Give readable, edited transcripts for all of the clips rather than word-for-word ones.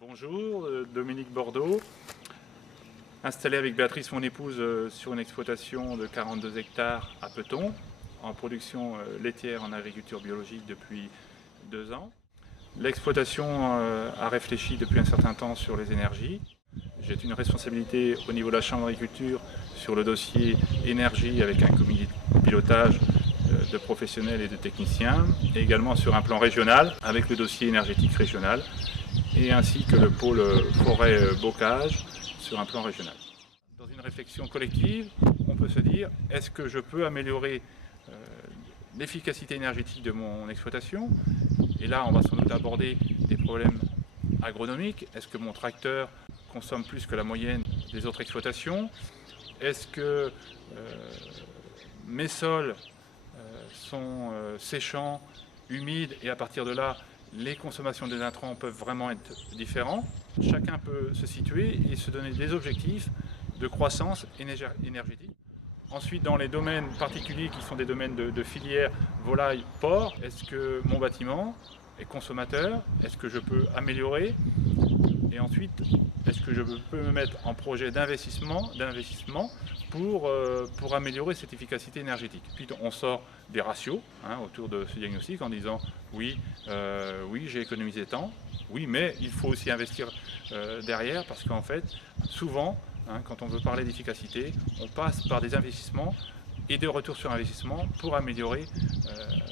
Bonjour, Dominique Bordeaux, installé avec Béatrice, mon épouse, sur une exploitation de 42 hectares à Peton, en production laitière en agriculture biologique depuis 2 ans. L'exploitation a réfléchi depuis un certain temps sur les énergies. J'ai une responsabilité au niveau de la Chambre d'agriculture sur le dossier énergie avec un comité de pilotage de professionnels et de techniciens, et également sur un plan régional avec le dossier énergétique régional, et ainsi que le pôle forêt-bocage sur un plan régional. Dans une réflexion collective, on peut se dire, est-ce que je peux améliorer l'efficacité énergétique de mon exploitation? Et là, on va sans doute aborder des problèmes agronomiques. Est-ce que mon tracteur consomme plus que la moyenne des autres exploitations? Est-ce que mes sols sont séchants, humides, et à partir de là, les consommations des intrants peuvent vraiment être différentes? Chacun peut se situer et se donner des objectifs de croissance énergétique. Ensuite, dans les domaines particuliers qui sont des domaines de filière volaille, porc, est-ce que mon bâtiment est consommateur? Est-ce que je peux améliorer? Et ensuite, est-ce que je peux me mettre en projet d'investissement pour améliorer cette efficacité énergétique? Puis on sort des ratios autour de ce diagnostic en disant oui, j'ai économisé tant, oui, mais il faut aussi investir derrière, parce qu'en fait, souvent, quand on veut parler d'efficacité, on passe par des investissements et des retours sur investissement pour améliorer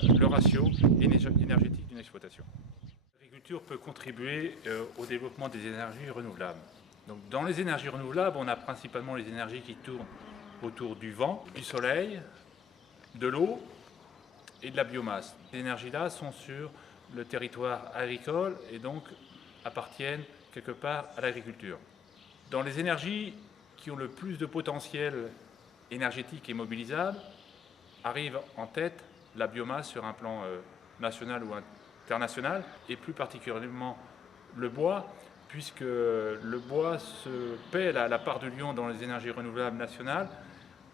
le ratio énergétique d'une exploitation. L'agriculture peut contribuer au développement des énergies renouvelables. Donc, dans les énergies renouvelables, on a principalement les énergies qui tournent autour du vent, du soleil, de l'eau et de la biomasse. Ces énergies-là sont sur le territoire agricole et donc appartiennent quelque part à l'agriculture. Dans les énergies qui ont le plus de potentiel énergétique et mobilisable, arrive en tête la biomasse sur un plan national ou international, et plus particulièrement le bois, puisque le bois se paie la part de lion dans les énergies renouvelables nationales,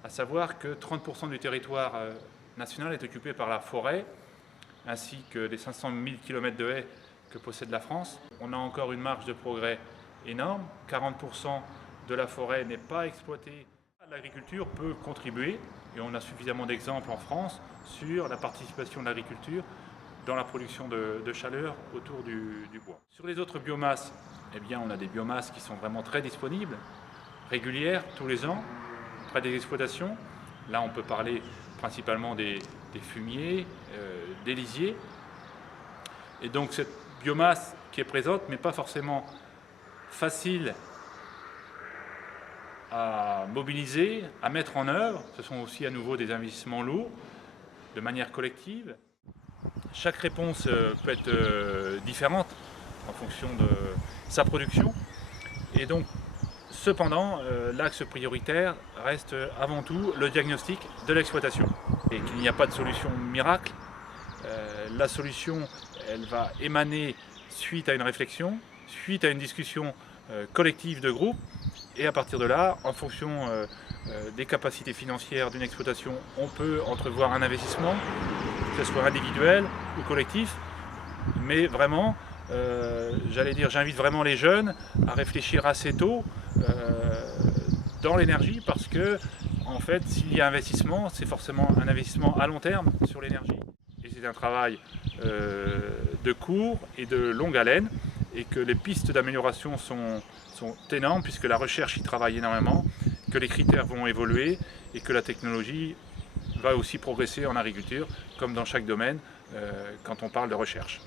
à savoir que 30% du territoire national est occupé par la forêt, ainsi que les 500 000 km de haies que possède la France. On a encore une marge de progrès énorme, 40% de la forêt n'est pas exploitée. L'agriculture peut contribuer, et on a suffisamment d'exemples en France sur la participation de l'agriculture dans la production de chaleur autour du bois. Sur les autres biomasses, eh bien, on a des biomasses qui sont vraiment très disponibles, régulières, tous les ans, près des exploitations. Là, on peut parler principalement des fumiers, des lisiers. Et donc, cette biomasse qui est présente, mais pas forcément facile à mobiliser, à mettre en œuvre. Ce sont aussi à nouveau des investissements lourds, de manière collective. Chaque réponse peut être différente en fonction de sa production. Et donc, cependant, l'axe prioritaire reste avant tout le diagnostic de l'exploitation. Et qu'il n'y a pas de solution miracle. La solution, elle va émaner suite à une réflexion, suite à une discussion collective de groupe. Et à partir de là, en fonction des capacités financières d'une exploitation, on peut entrevoir un investissement, que ce soit individuel ou collectif. Mais vraiment, j'invite vraiment les jeunes à réfléchir assez tôt dans l'énergie, parce que, en fait, s'il y a investissement, c'est forcément un investissement à long terme sur l'énergie. Et c'est un travail de court et de longue haleine, et que les pistes d'amélioration sont énormes, puisque la recherche y travaille énormément, que les critères vont évoluer et que la technologie va aussi progresser en agriculture, comme dans chaque domaine quand on parle de recherche.